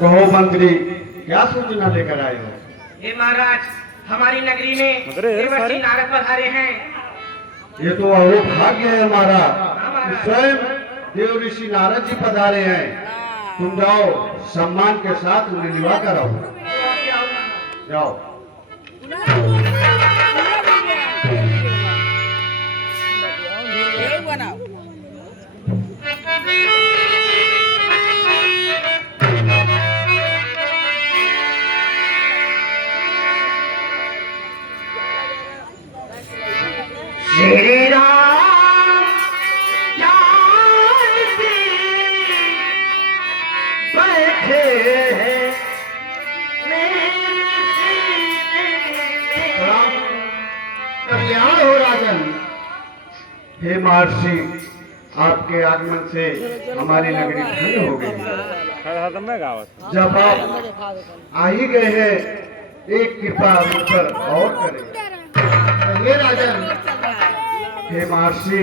कहो मंत्री, क्या सूचना लेकर आए हो? हे महाराज, हमारी नगरी में देवर्षि नारद पधारे हैं। ये तो अहोभाग्य है हमारा कि स्वयं देव ऋषि नारद जी पधारे हैं। तुम जाओ, सम्मान के साथ उन्हें निभा कर आओ। जाओ। श्री राम जानकी बैठे हैं कल्याण हो राजन। हे महर्षि, आपके आगमन से हमारी नगरी धन्य हो गई। जब आप आ ही गए हैं, एक कृपा मुझ पर और करें। हे राजन, हे महर्षि,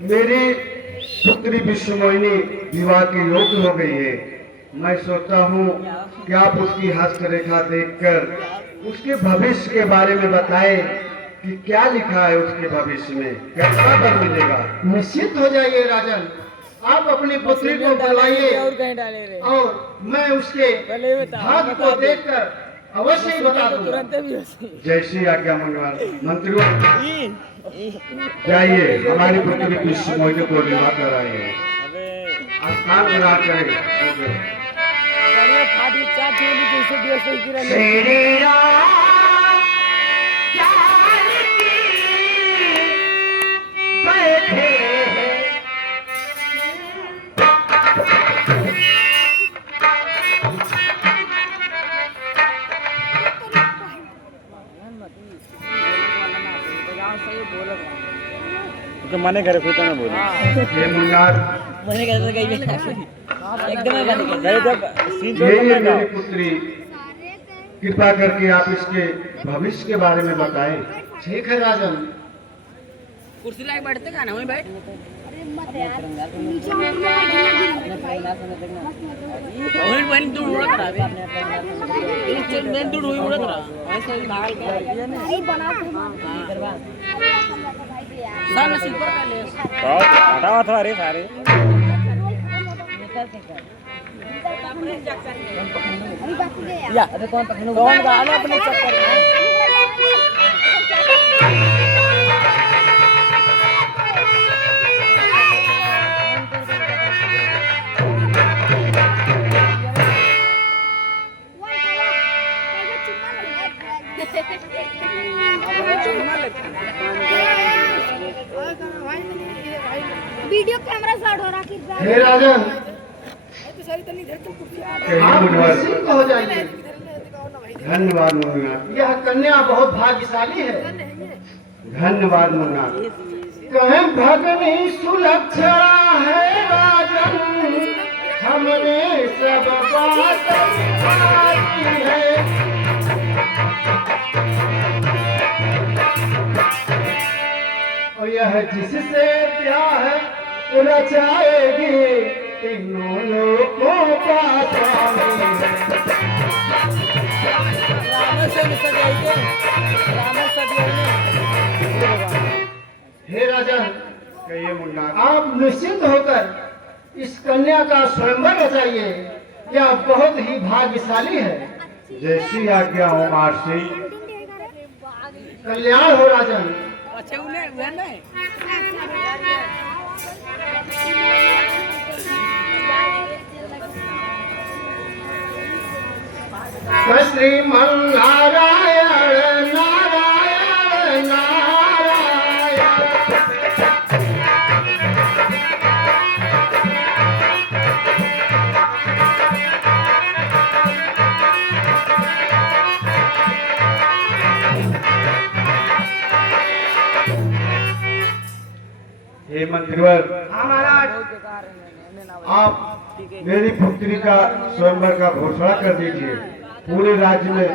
मेरी पुत्री विश्वमोहिनी विवाह के योग्य हो गई है। मैं सोचता हूँ कि आप उसकी हस्तरेखा देखकर उसके भविष्य के बारे में बताएं कि क्या लिखा है उसके भविष्य में, कैसा वर मिलेगा। निश्चित हो जाइए राजन, आप अपनी पुत्री को बुलाइए और मैं उसके भाग्य को देखकर अवश्य ही बता दूंगा। जैसी आज्ञा मंत्रियों, जाइए हमारी पुत्री विश्वमोहिनी को विवाह कराइए। स्नान ग्रहण करें। श्री राम जानकी बैठे हैं तो मने करे फिर तो मैं बोलूं ये मुन्नार, मने कहता गई एकदम गए जब सीन ये मेरी पुत्री, कृपा करके आप इसके भविष्य के बारे में बताएं। ठीक है राजन। कुर्सी लाके बैठते का ना वहीं बैठ वहीं वहीं दूर उड़त रहा बे चल मैं दूर हुई उड़त रहा ऐसे भाग के नहीं बना सर नसीब पर कर ले हटावा था अरे सारे या अरे कौन पकड़ो कौन गाना अपने चक्कर में वीडियो कैमरा शॉट हो रहा है। हे राजन, आप निश्चिंत हो जाइए। धन्यवाद मुन्ना, यह कन्या बहुत भाग्यशाली है। धन्यवाद मुन्ना। कहें भगनी सुलक्षणा है राजन, हमने सब बात निभाई है। और यह जिससे ब्याह रचाएगी, तीनों लोगों का स्वामी है। हे राजन, कहिए मुन्ना। आप निश्चिंत होकर इस कन्या का स्वयंवर रचाइए। यह बहुत ही भाग्यशाली है। जैसी आज्ञा हो महर्षि। कल्याण हो राजन। अच्छा उन्हें हुआ नहीं श्रीमन नारायण नारायण नारायण। हे मंत्रिवर, महाराज, आप मेरी पुत्री का स्वयंवर का घोषणा कर दीजिए। पूरे राज्य में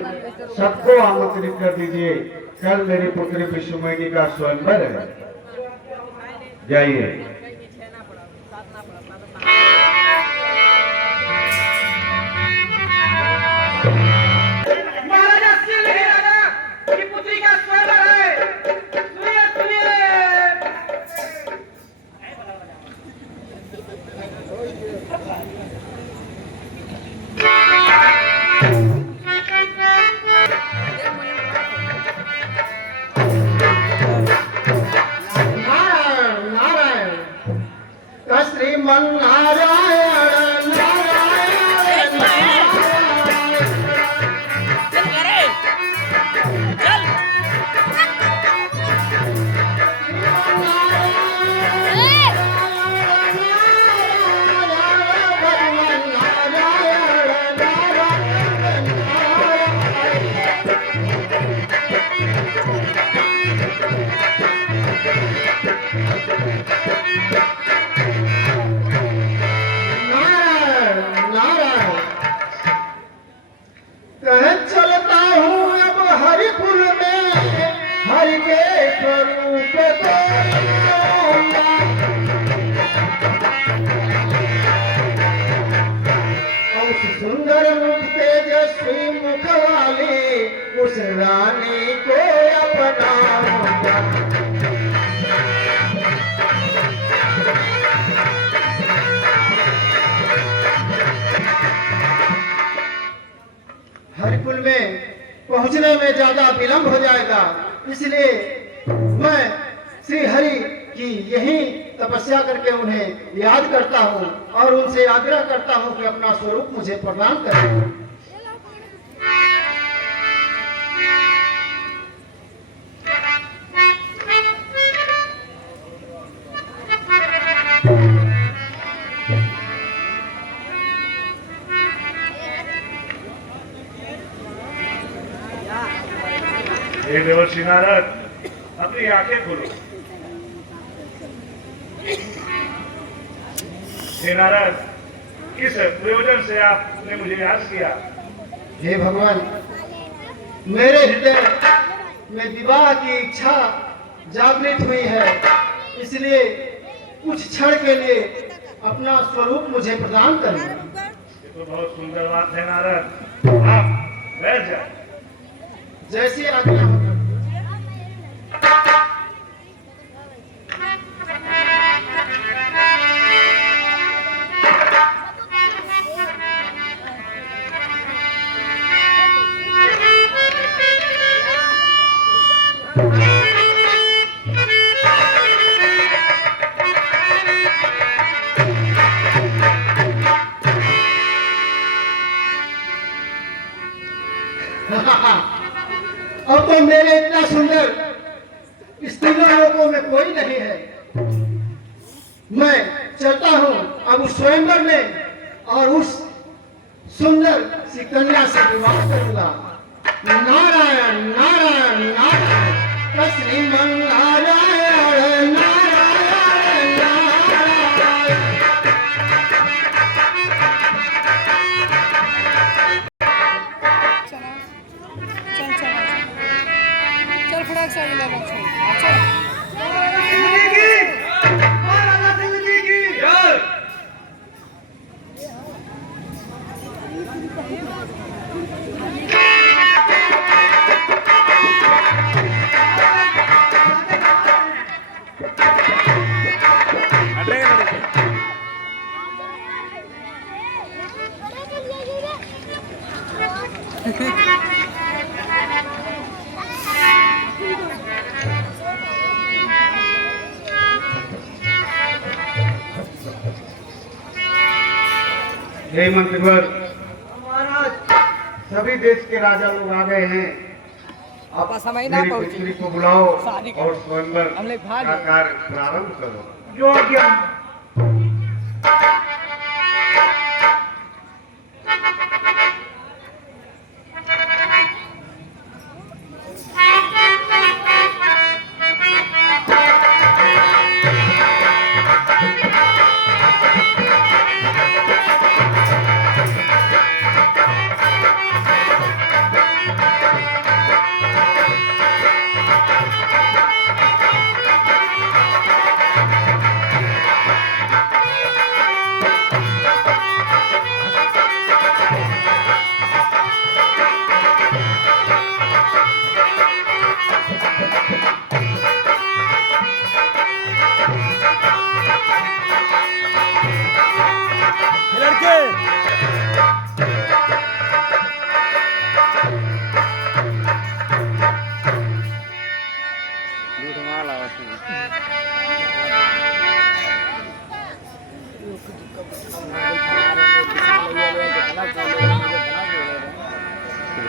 सबको आमंत्रित कर दीजिए। कल मेरी पुत्री विश्वमोहिनी का स्वयंवर है। जाइए। नारायण नारायण का श्रीमन नारायण नारायण चल करे चल चलता हूँ अब हरिपुर में हरि के स्वरूप को उस सुंदर मुख तेजस्वी मुख वाली उस रानी को अपनाऊंगा। हरिपुर में पहुंचने में ज्यादा विलंब हो जाएगा, इसलिए मैं श्री हरि की यही तपस्या करके उन्हें याद करता हूँ और उनसे आग्रह करता हूँ कि अपना स्वरूप मुझे प्रदान करें। हे देवर्षि नारद, अपनी आंखें खोलो। हे नारद, किस प्रयोजन से आपने मुझे याद किया? हे भगवान, मेरे हृदय में विवाह की इच्छा जागृत हुई है, इसलिए कुछ क्षण के लिए अपना स्वरूप मुझे प्रदान करें। ये तो बहुत सुंदर बात है नारद, आप बैठ जाए। जैसी आज्ञा हो। अब तो मेरे इतना सुंदर स्त्रीयों लोगों में कोई नहीं है। मैं चलता हूँ अब उस स्वयंवर में और उस सुंदर सी कन्या से विवाह करूंगा। नारायण नारायण नारायण श्रीमन नारायण नारायण नारायण। चल फटाक से आगे लगा चल हे मंत्रीवर, महाराज, सभी देश के राजा लोग आ गए हैं। आप पापा समय ना मेरी पहुंची। पुत्री को बुलाओ शादी का। और स्वयंवर हम लोग भाग का गए। कार्य प्रारंभ करो। जो आज्ञा।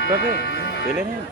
बगे पहले नहीं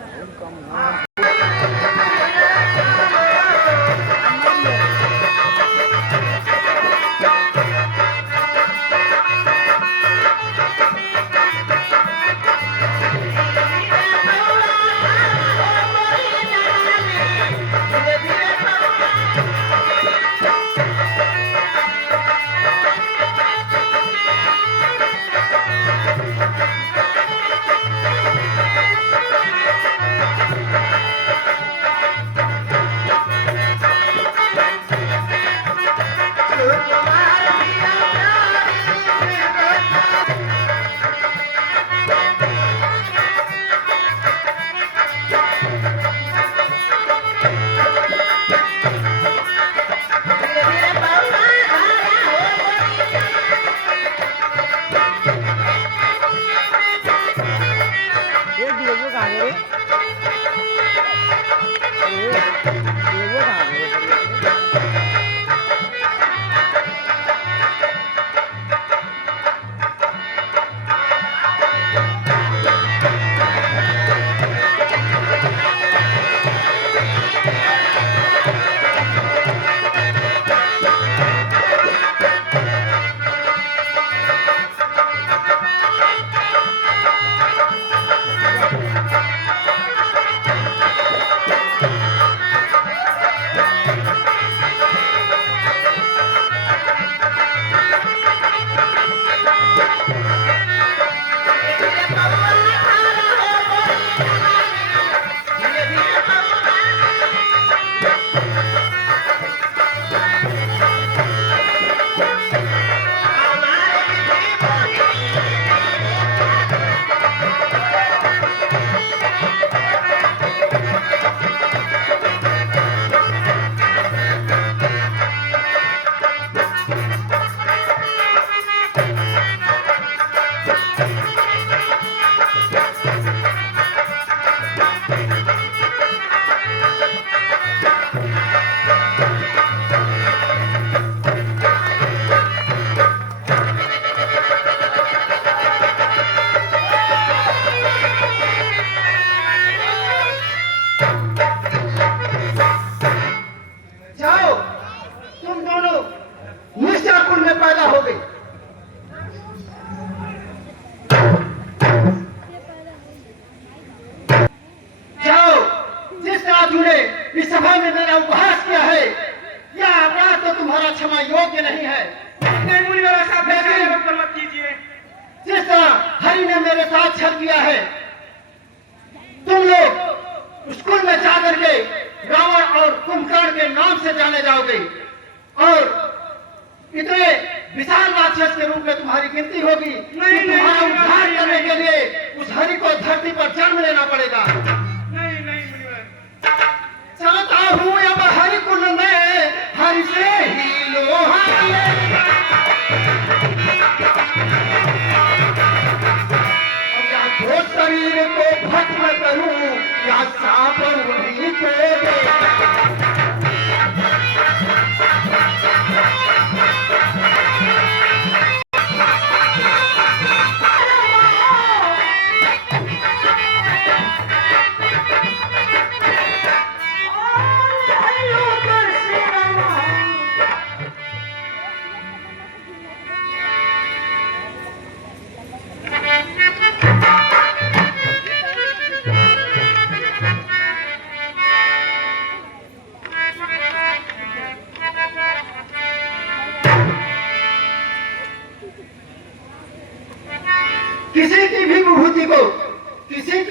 किसी की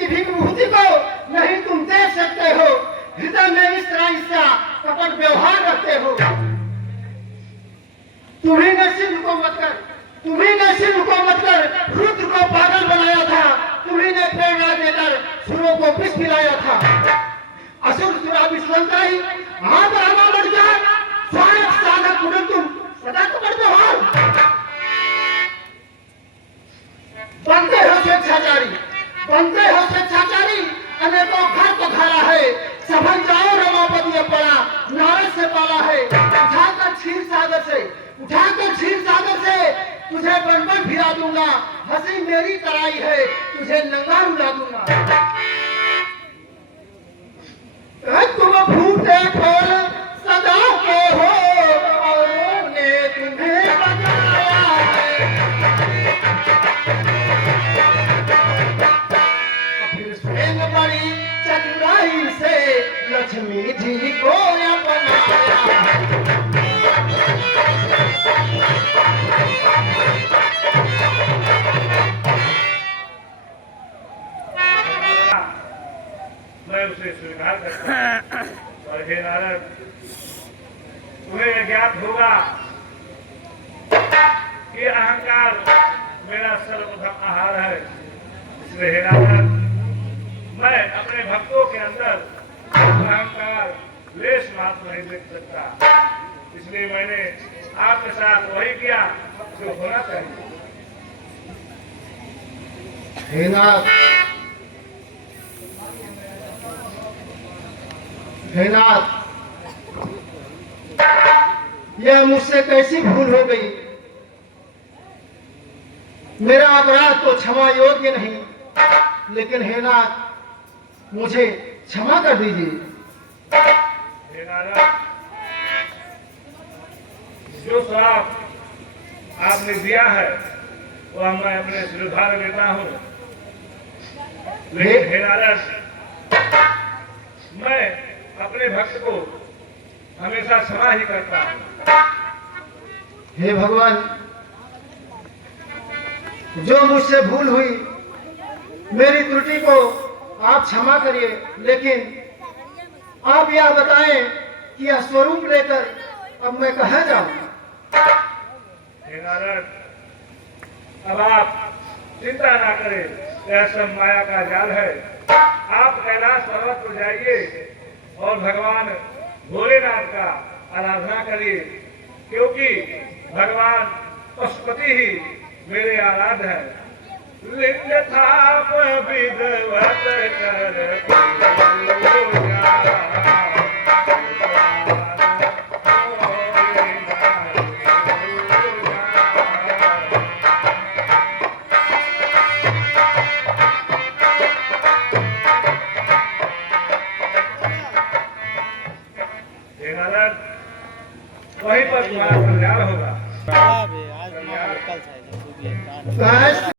भी विभूति को नहीं तुम देख सकते हो। हृदय में इस तरह इसका कपट व्यवहार रखते हो। तुम्ही ने सिंह को मत कर रुद्र को पागल बनाया था। तुम्ही ने प्रेरणा देकर सुरों को विष पिलाया था। असुर सुरा विश्वंतराई महाबरामा लड़ जाए स्वागत साधक पुनः तुम सदा तो करते हो। बनते हो स्वेच्छाचारी अनेकों घर को घरा है। सफल जाओ रमापति पड़ा नारद से पाला है। उठाकर क्षीर सागर से तुझे बन बन फिरा दूंगा, हंसी मेरी तराई है, तुझे नंगा उड़ा दूंगा। तुम फूटे खोल सदा के हो, औरों ने तुम्हें बनाया है। फिर स्वयं बड़ी चतुराई से लक्ष्मी जी को अपनाया। मैं उसे स्वीकार करता हूं। और हे नारद, तुम्हें यह ज्ञात होगा कि अहंकार मेरा सर्वप्रथम आहार है। इसलिए हे नारद, मैं अपने भक्तों के अंदर अहंकार लेश मात्र नहीं देख सकता। इसलिए मैंने आपके साथ वही किया जो होना चाहिए। हे नाथ, हे नाथ, यह मुझसे कैसी भूल हो गई। मेरा अपराध तो क्षमा योग्य नहीं, लेकिन हे नाथ, मुझे क्षमा कर दीजिए। हे नारद, जो श्राप आपने दिया है वह मैं अपने स्वीकार लेता हूँ। लेकिन हे नारद, मैं अपने भक्त को हमेशा क्षमा ही करता हूँ। हे भगवान, जो मुझसे भूल हुई, मेरी त्रुटि को आप क्षमा करिए, लेकिन आप यह बताएं कि यह स्वरूप लेकर अब मैं कहाँ जाऊं? हे नारद, अब आप चिंता ना करें, यह सब माया का जाल है। आप कैलाश पर्वत पर जाइए और भगवान भोलेनाथ का आराधना करिए, क्योंकि भगवान पशुपति ही मेरे आराध्य है। लिंग थाप विधवत कर वहीं पर तुम्हारा कल्याण होगा। कष्ट